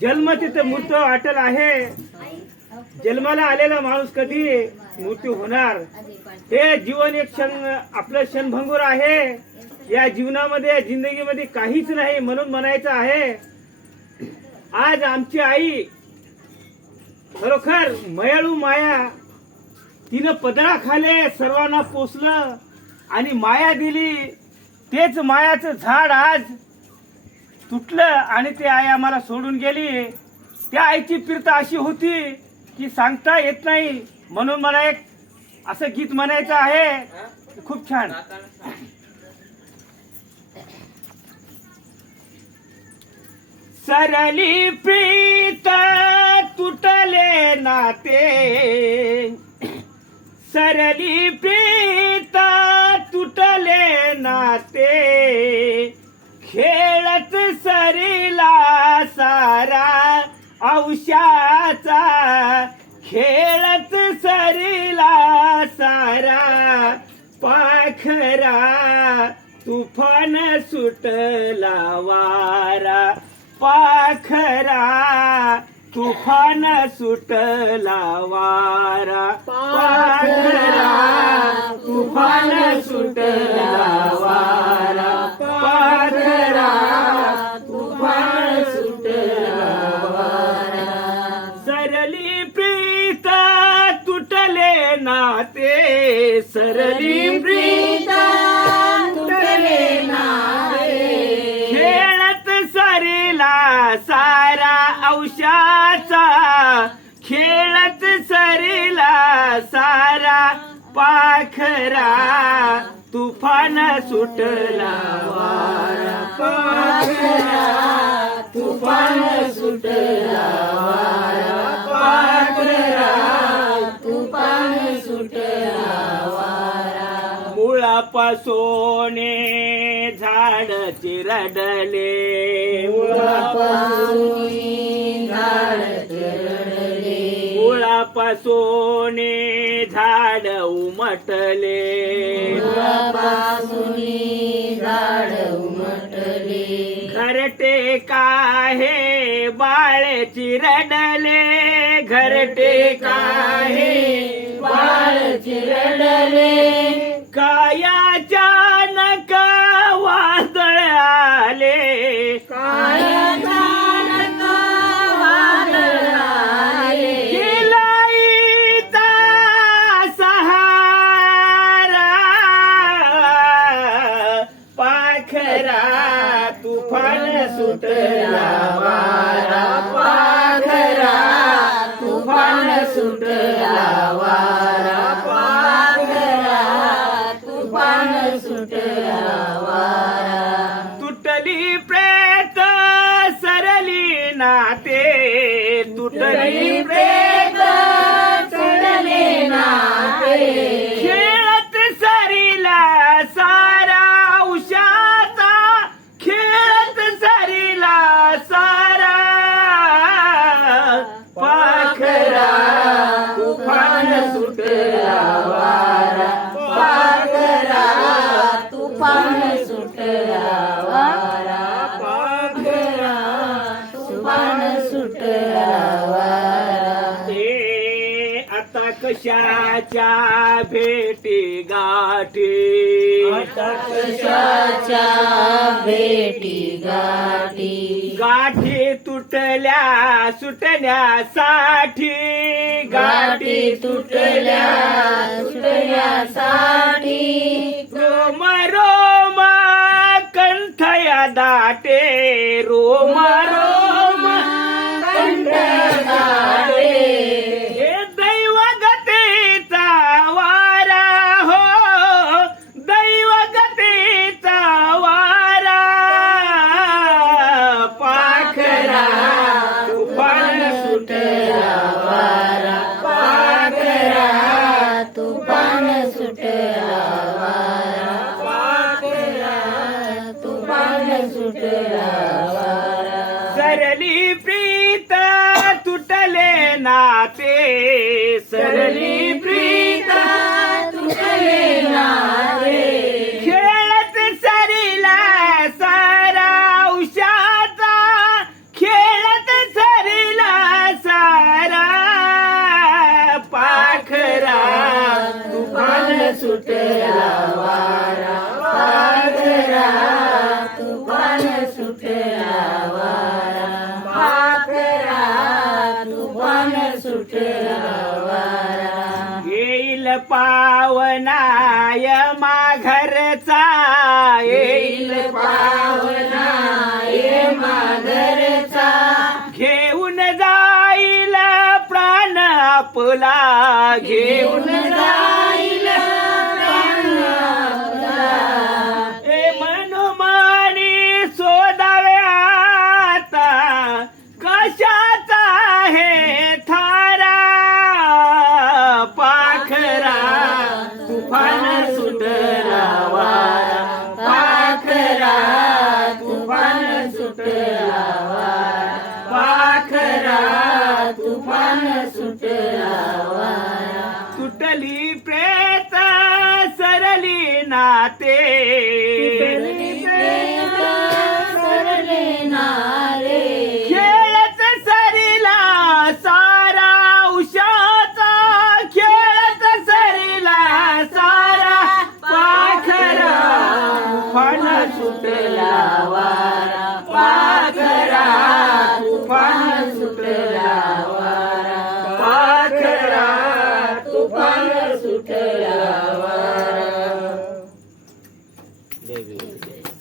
जन्म तिथे मृत्यू अटल आहे. जन्माला आलेला माणूस कधी मृत्यू होणार. हे जीवन एक क्षण आपलं क्षणभंगूर आहे. या जीवनामध्ये जिंदगीमध्ये काहीच नाही म्हणून म्हणायचं आहे. आज आमची आई खरोखर मयाळू माया, तिनं पदराखाले सर्वांना पोसलं आणि माया दिली. तेच मायाचं झाड आज तुटलं आणि ते आई आम्हाला सोडून गेली. त्या आईची प्रीत अशी होती की सांगता येत नाही. म्हणून मला एक असं गीत म्हणायचं आहे खूप छान. सरली प्रीत तुटले नाते, सरली प्रीत तुटले नाते, खेळत सरीला सारा औषाचा, खेळत सरीला सारा पाखरा, तुफान सुटला वारा, पाखरा तुफान सुटला वारा, पाखरा तुफान सुटला वारा, पाखरा तुफान सुटला वारा. सरली प्रीत तुटले नाते, सरली प्रीत तुटले नाते, खेळत सरीला सारा औषाचा, खेळत सरीला सारा पाखरा, तुफान सुटला वारा, पाखरा तुफान सुटला वारा, पाखरा तुफान सुटला वारा. मुळापासून झाड चिरडले, मुळापासून झाड चिरडले, मुळापासून झाड उमटले, मुळापासून झाड उमटले, घरटे काहे बाळ चिरडले, घरटे काहे बाळ चिरडले, कायाच्या नका वादळ आले, कायाच्या नका वादळ आले, गिलाईचा सहारा, पाखरा तुफान सुटला वारा, पाखरा तुफान सुटला वारा, पाखरा तुफान सुटला वारा. तुटली प्रेत सरली नाते, तुटली प्रेत सरली नाते, खेळत सरीला सारा उषाचा, खेळत सरीला सारा पाखरा तुफान सुटला वारा, पाखरा तुफान सुटला वारा, पाखरा तुफान सुटला वारा. आता कशाच्या भेटी गाठी, आता कशाच्या भेटी गाठी, गाठी तुटल्या सुटण्यासाठी, गाठी तुटल्या सुटण्यासाठी, रोम रोम कंठया दाटे, रोम रोम कंठ दाटे, हे दैवगतीचा वारा हो, दैवगतीचा वारा, पाखरा तुफान सुटला वारा, पाखरा तुफान सुटला वारा, पाखरा तुफान सुटला वारा. सरली प्रीत तुटले नाते, सरली प्रीत तुटले नाते, खेळत सरीला सारा उषाचा, खेळत सुटला वारा, पाखरा तुफान सुटला वारा, पाखरा तुफान सुटला वारा. येईल पावनाय माघरचा, येईल पावना ये माघरचा, घेऊन जाईल प्राण आपला, घेऊन जाईल प्राण आपला. ए मनोमानी शोधावे आता, कशाचा हे थारा, पाखरा तुफान सुटला वारा, पाखरा तुफान सुटला वारा, पाखरा तुफान सुटला वारा. तुटली प्रेत सरली नाते, सरले नारे, खेळत सरीला सारा उषाचा, खेळत सरीला सारा, पाखरा तुफान सुटला वारा, पाखरा तुफान सुटला वारा, पाखरा तुफान सुटला